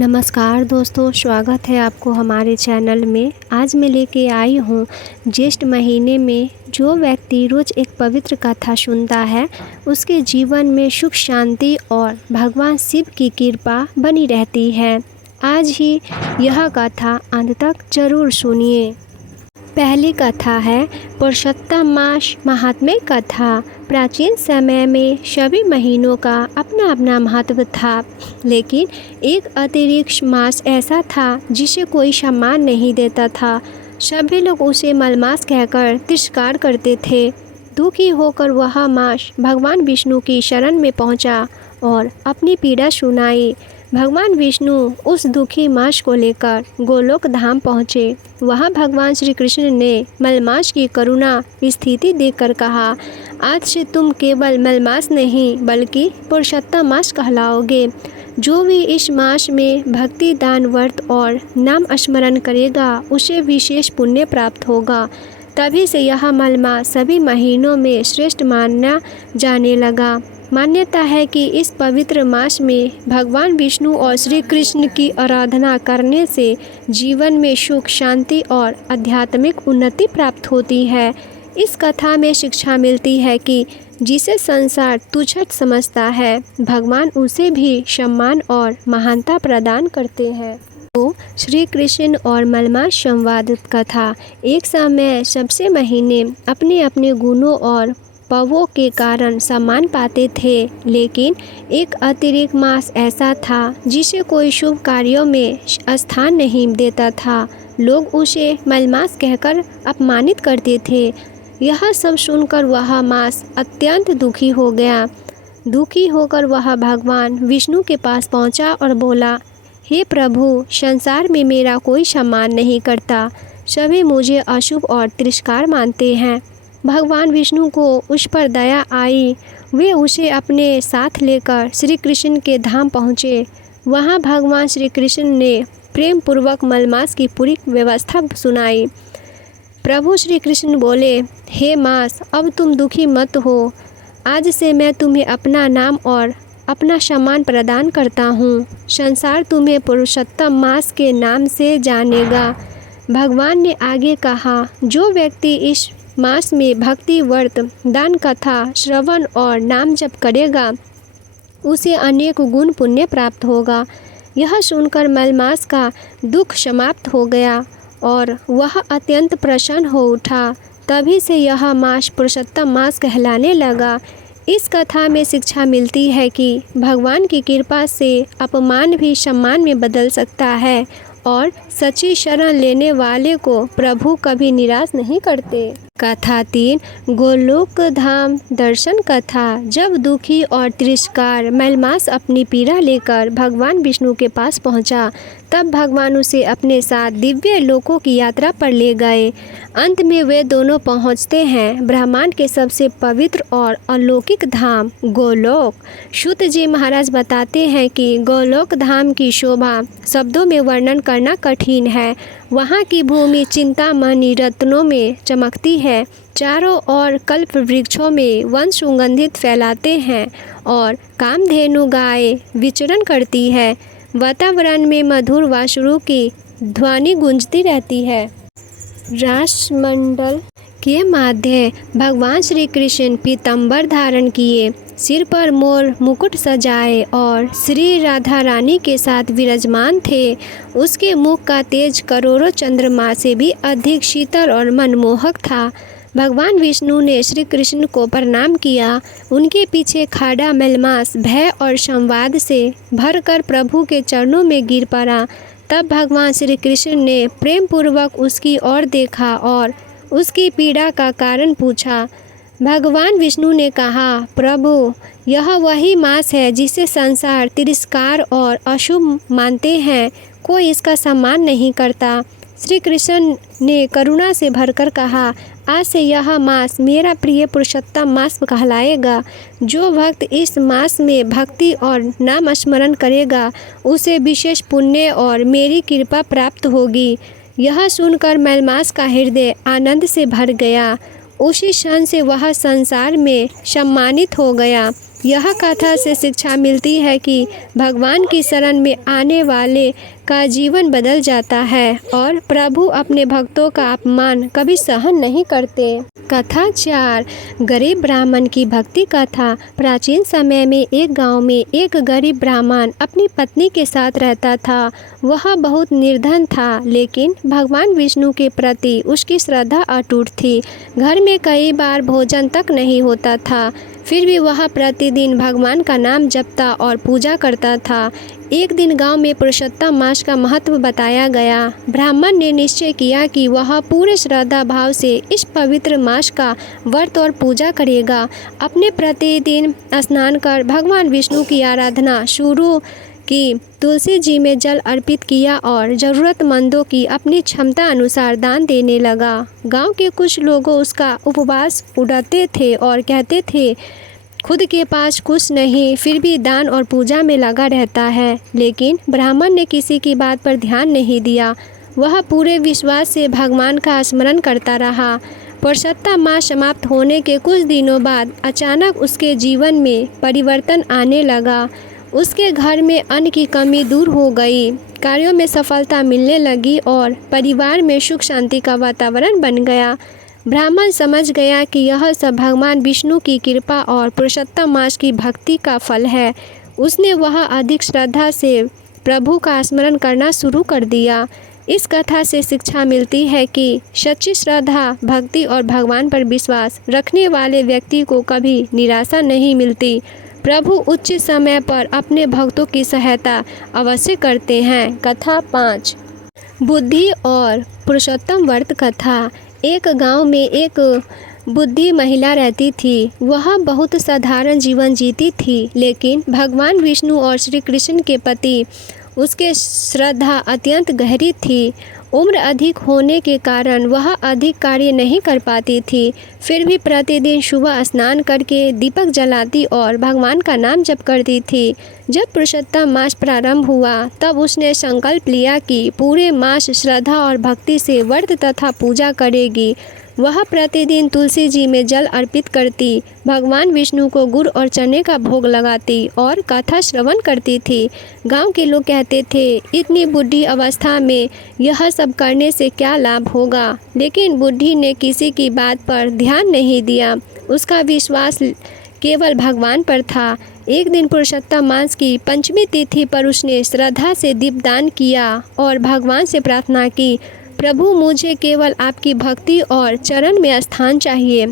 नमस्कार दोस्तों, स्वागत है आपको हमारे चैनल में। आज मैं लेके आई हूँ ज्येष्ठ महीने में जो व्यक्ति रोज़ एक पवित्र कथा सुनता है उसके जीवन में सुख शांति और भगवान शिव की कृपा बनी रहती है। आज ही यह कथा अंत तक जरूर सुनिए। पहली कथा है पुरुषोत्तम मास महात्म्य कथा। प्राचीन समय में सभी महीनों का अपना अपना महत्व था, लेकिन एक अतिरिक्त मास ऐसा था जिसे कोई सम्मान नहीं देता था। सभी लोग उसे मलमास कहकर तिरस्कार करते थे। दुखी होकर वह मास भगवान विष्णु की शरण में पहुंचा और अपनी पीड़ा सुनाई। भगवान विष्णु उस दुखी मास को लेकर गोलोक धाम पहुँचे। वहाँ भगवान श्री कृष्ण ने मलमास की करुणा स्थिति देखकर कहा, आज से तुम केवल मलमास नहीं बल्कि पुरुषोत्तम मास कहलाओगे। जो भी इस मास में भक्ति दान व्रत और नाम स्मरण करेगा उसे विशेष पुण्य प्राप्त होगा। तभी से यह मलमास सभी महीनों में श्रेष्ठ माना जाने लगा। मान्यता है कि इस पवित्र मास में भगवान विष्णु और श्री कृष्ण की आराधना करने से जीवन में सुख शांति और आध्यात्मिक उन्नति प्राप्त होती है। इस कथा में शिक्षा मिलती है कि जिसे संसार तुच्छ समझता है, भगवान उसे भी सम्मान और महानता प्रदान करते हैं। तो श्री कृष्ण और मलमास संवाद कथा। एक समय सबसे महीने अपने अपने गुणों और पवों के कारण सम्मान पाते थे, लेकिन एक अतिरिक्त मास ऐसा था जिसे कोई शुभ कार्यों में स्थान नहीं देता था। लोग उसे मलमास कहकर अपमानित करते थे। यह सब सुनकर वह मास अत्यंत दुखी हो गया। दुखी होकर वह भगवान विष्णु के पास पहुंचा और बोला, हे प्रभु, संसार में मेरा कोई सम्मान नहीं करता। सभी मुझे अशुभ और तिरस्कार मानते हैं। भगवान विष्णु को उस पर दया आई। वे उसे अपने साथ लेकर श्री कृष्ण के धाम पहुँचे। वहाँ भगवान श्री कृष्ण ने प्रेम पूर्वक मलमास की पूरी व्यवस्था सुनाई। प्रभु श्री कृष्ण बोले, हे मास, अब तुम दुखी मत हो। आज से मैं तुम्हें अपना नाम और अपना सम्मान प्रदान करता हूँ। संसार तुम्हें पुरुषोत्तम मास के नाम से जानेगा। भगवान ने आगे कहा, जो व्यक्ति इस मास में भक्ति व्रत दान कथा श्रवण और नाम जप करेगा उसे अनेक गुण पुण्य प्राप्त होगा। यह सुनकर मलमास का दुख समाप्त हो गया और वह अत्यंत प्रसन्न हो उठा। तभी से यह मास पुरुषोत्तम मास कहलाने लगा। इस कथा में शिक्षा मिलती है कि भगवान की कृपा से अपमान भी सम्मान में बदल सकता है और सच्ची शरण लेने वाले को प्रभु कभी निराश नहीं करते। कथा 3 गोलोक धाम दर्शन कथा। जब दुखी और तिरस्कार मलमास अपनी पीड़ा लेकर भगवान विष्णु के पास पहुंचा, तब भगवान उसे अपने साथ दिव्य लोकों की यात्रा पर ले गए। अंत में वे दोनों पहुंचते हैं ब्रह्मांड के सबसे पवित्र और अलौकिक धाम गोलोक। सूत जी महाराज बताते हैं कि गोलोक धाम की शोभा शब्दों में वर्णन करना कठिन है। वहाँ की भूमि चिंतामणि रत्नों में चमकती है। चारों ओर कल्प वृक्षों में वन सुगंधित फैलाते हैं और कामधेनु गाय विचरण करती है। वातावरण में मधुर वासुरु की ध्वनि गूंजती रहती है। राष्ट्रमंडल के मध्य भगवान श्री कृष्ण पीताम्बर धारण किए, सिर पर मोर मुकुट सजाए और श्री राधा रानी के साथ विराजमान थे। उसके मुख का तेज करोड़ों चंद्रमा से भी अधिक शीतल और मनमोहक था। भगवान विष्णु ने श्री कृष्ण को प्रणाम किया। उनके पीछे खड़ा मलमास भय और संवाद से भरकर प्रभु के चरणों में गिर पड़ा। तब भगवान श्री कृष्ण ने प्रेम पूर्वक उसकी ओर देखा और उसकी पीड़ा का कारण पूछा। भगवान विष्णु ने कहा, प्रभु, यह वही मास है जिसे संसार तिरस्कार और अशुभ मानते हैं। कोई इसका सम्मान नहीं करता। श्री कृष्ण ने करुणा से भरकर कहा, आज से यह मास मेरा प्रिय पुरुषोत्तम मास कहलाएगा। जो भक्त इस मास में भक्ति और नाम स्मरण करेगा उसे विशेष पुण्य और मेरी कृपा प्राप्त होगी। यह सुनकर मलमास का हृदय आनंद से भर गया। उसी क्षण से वह संसार में सम्मानित हो गया। यह कथा से शिक्षा मिलती है कि भगवान की शरण में आने वाले का जीवन बदल जाता है और प्रभु अपने भक्तों का अपमान कभी सहन नहीं करते। कथा 4 गरीब ब्राह्मण की भक्ति कथा। प्राचीन समय में एक गांव में एक गरीब ब्राह्मण अपनी पत्नी के साथ रहता था। वह बहुत निर्धन था, लेकिन भगवान विष्णु के प्रति उसकी श्रद्धा अटूट थी। घर में कई बार भोजन तक नहीं होता था, फिर भी वह प्रतिदिन भगवान का नाम जपता और पूजा करता था। एक दिन गांव में पुरुषोत्तम मास का महत्व बताया गया। ब्राह्मण ने निश्चय किया कि वह पूरे श्रद्धा भाव से इस पवित्र मास का व्रत और पूजा करेगा। अपने प्रतिदिन स्नान कर भगवान विष्णु की आराधना शुरू की, तुलसी जी में जल अर्पित किया और ज़रूरतमंदों की अपनी क्षमता अनुसार दान देने लगा। गांव के कुछ लोगों उसका उपवास उड़ाते थे और कहते थे, खुद के पास कुछ नहीं, फिर भी दान और पूजा में लगा रहता है। लेकिन ब्राह्मण ने किसी की बात पर ध्यान नहीं दिया। वह पूरे विश्वास से भगवान का स्मरण करता रहा। पुरुषोत्तम मास समाप्त होने के कुछ दिनों बाद अचानक उसके जीवन में परिवर्तन आने लगा। उसके घर में अन्न की कमी दूर हो गई, कार्यों में सफलता मिलने लगी और परिवार में सुख शांति का वातावरण बन गया। ब्राह्मण समझ गया कि यह सब भगवान विष्णु की कृपा और पुरुषोत्तम मास की भक्ति का फल है। उसने वह अधिक श्रद्धा से प्रभु का स्मरण करना शुरू कर दिया। इस कथा से शिक्षा मिलती है कि सच्ची श्रद्धा, भक्ति और भगवान पर विश्वास रखने वाले व्यक्ति को कभी निराशा नहीं मिलती। प्रभु उचित समय पर अपने भक्तों की सहायता अवश्य करते हैं। कथा 5 बुद्धि और पुरुषोत्तम व्रत कथा। एक गांव में एक बुद्धि महिला रहती थी। वह बहुत साधारण जीवन जीती थी, लेकिन भगवान विष्णु और श्री कृष्ण के प्रति उसके श्रद्धा अत्यंत गहरी थी। उम्र अधिक होने के कारण वह अधिक कार्य नहीं कर पाती थी, फिर भी प्रतिदिन सुबह स्नान करके दीपक जलाती और भगवान का नाम जप करती थी। जब पुरुषोत्तम मास प्रारंभ हुआ, तब उसने संकल्प लिया कि पूरे मास श्रद्धा और भक्ति से व्रत तथा पूजा करेगी। वह प्रतिदिन तुलसी जी में जल अर्पित करती, भगवान विष्णु को गुड़ और चने का भोग लगाती और कथा श्रवण करती थी। गांव के लोग कहते थे, इतनी बुढ़ी अवस्था में यह सब करने से क्या लाभ होगा, लेकिन बुढ़ी ने किसी की बात पर ध्यान नहीं दिया। उसका विश्वास केवल भगवान पर था। एक दिन पुरुषोत्तम मास की पंचमी तिथि पर उसने श्रद्धा से दीपदान किया और भगवान से प्रार्थना की, प्रभु मुझे केवल आपकी भक्ति और चरण में स्थान चाहिए।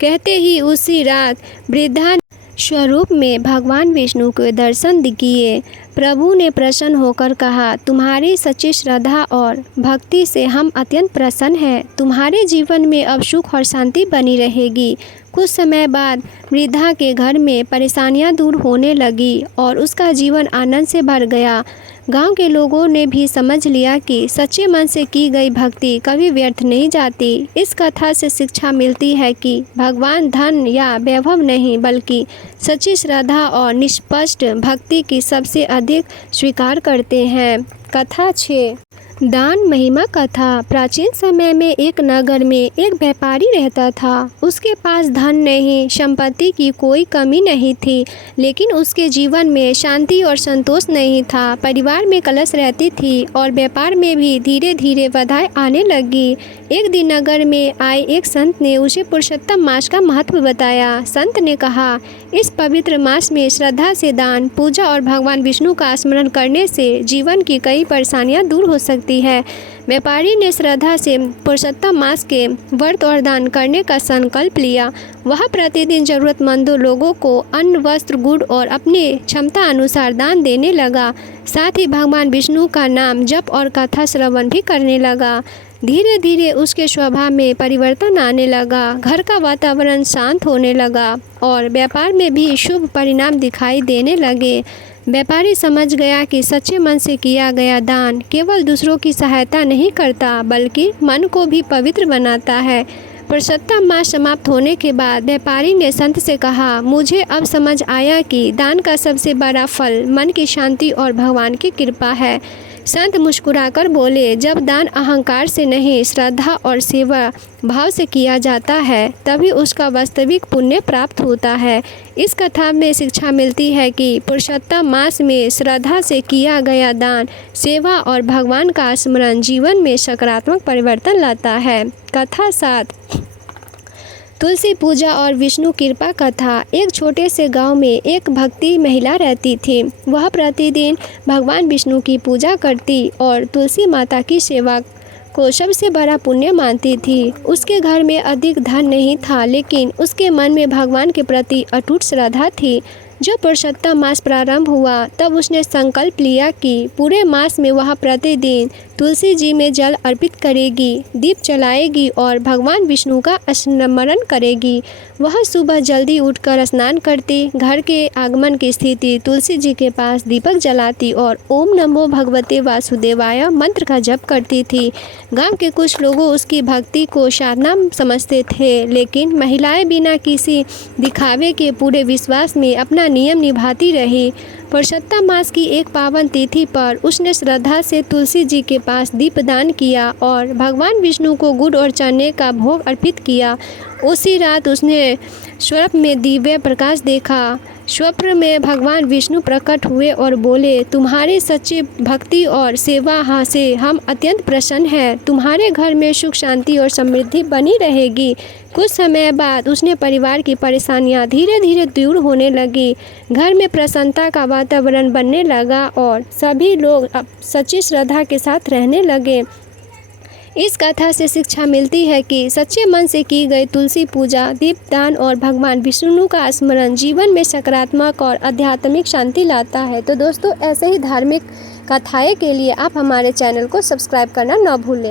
कहते ही उसी रात वृद्धा स्वरूप में भगवान विष्णु को दर्शन किए। प्रभु ने प्रसन्न होकर कहा, तुम्हारी सच्ची श्रद्धा और भक्ति से हम अत्यंत प्रसन्न हैं। तुम्हारे जीवन में अब सुख और शांति बनी रहेगी। कुछ समय बाद वृद्धा के घर में परेशानियां दूर होने लगी और उसका जीवन आनंद से भर गया। गांव के लोगों ने भी समझ लिया कि सच्चे मन से की गई भक्ति कभी व्यर्थ नहीं जाती। इस कथा से शिक्षा मिलती है कि भगवान धन या वैभव नहीं, बल्कि सच्ची श्रद्धा और निष्पक्ष भक्ति की सबसे अधिक स्वीकार करते हैं। कथा 6 दान महिमा कथा। प्राचीन समय में एक नगर में एक व्यापारी रहता था। उसके पास धन नहीं, संपत्ति की कोई कमी नहीं थी, लेकिन उसके जीवन में शांति और संतोष नहीं था। परिवार में कलश रहती थी और व्यापार में भी धीरे धीरे बाधाएं आने लगी। एक दिन नगर में आए एक संत ने उसे पुरुषोत्तम मास का महत्व बताया। संत ने कहा, इस पवित्र मास में श्रद्धा से दान, पूजा और भगवान विष्णु का स्मरण करने से जीवन की कई परेशानियां दूर हो सकती है। व्यापारी ने श्रद्धा से पुरुषोत्तम मास के व्रत और दान करने का संकल्प लिया। वह प्रतिदिन जरूरतमंदों लोगों को अन्न, वस्त्र, गुड़ और अपनी क्षमता अनुसार दान देने लगा। साथ ही भगवान विष्णु का नाम जप और कथा श्रवण भी करने लगा। धीरे धीरे उसके स्वभाव में परिवर्तन आने लगा। घर का वातावरण शांत होने लगा और व्यापार में भी शुभ परिणाम दिखाई देने लगे। व्यापारी समझ गया कि सच्चे मन से किया गया दान केवल दूसरों की सहायता नहीं करता, बल्कि मन को भी पवित्र बनाता है। पुरुषोत्तम मास समाप्त होने के बाद व्यापारी ने संत से कहा, मुझे अब समझ आया कि दान का सबसे बड़ा फल मन की शांति और भगवान की कृपा है। संत मुस्कुराकर बोले, जब दान अहंकार से नहीं श्रद्धा और सेवा भाव से किया जाता है तभी उसका वास्तविक पुण्य प्राप्त होता है। इस कथा में शिक्षा मिलती है कि पुरुषोत्तम मास में श्रद्धा से किया गया दान, सेवा और भगवान का स्मरण जीवन में सकारात्मक परिवर्तन लाता है। कथा 7, तुलसी पूजा और विष्णु कृपा कथा। एक छोटे से गांव में एक भक्ति महिला रहती थी। वह प्रतिदिन भगवान विष्णु की पूजा करती और तुलसी माता की सेवा को सबसे बड़ा पुण्य मानती थी। उसके घर में अधिक धन नहीं था, लेकिन उसके मन में भगवान के प्रति अटूट श्रद्धा थी। जब पुरुषोत्तम मास प्रारंभ हुआ तब उसने संकल्प लिया कि पूरे मास में वह प्रतिदिन तुलसी जी में जल अर्पित करेगी, दीप जलाएगी और भगवान विष्णु का स्मरण करेगी। वह सुबह जल्दी उठकर स्नान करती, घर के आगमन की स्थिति तुलसी जी के पास दीपक जलाती और ओम नमो भगवते वासुदेवाय मंत्र का जप करती थी। गांव के कुछ लोगों उसकी भक्ति को साधना समझते थे, लेकिन महिलाएं बिना किसी दिखावे के पूरे विश्वास में अपना नियम निभाती रही। पुरुषोत्तम मास की एक पावन तिथि पर उसने श्रद्धा से तुलसी जी के पास दीपदान किया और भगवान विष्णु को गुड़ और चने का भोग अर्पित किया। उसी रात उसने स्वप्न में दिव्य प्रकाश देखा। स्वप्न में भगवान विष्णु प्रकट हुए और बोले, तुम्हारी सच्ची भक्ति और सेवा से हम अत्यंत प्रसन्न हैं। तुम्हारे घर में सुख शांति और समृद्धि बनी रहेगी। कुछ समय बाद उसने परिवार की परेशानियां धीरे धीरे दूर होने लगी। घर में प्रसन्नता का वातावरण बनने लगा और सभी लोग सच्ची श्रद्धा के साथ रहने लगे। इस कथा से शिक्षा मिलती है कि सच्चे मन से की गई तुलसी पूजा, दीपदान और भगवान विष्णु का स्मरण जीवन में सकारात्मक और आध्यात्मिक शांति लाता है। तो दोस्तों, ऐसे ही धार्मिक कथाएं के लिए आप हमारे चैनल को सब्सक्राइब करना न भूलें।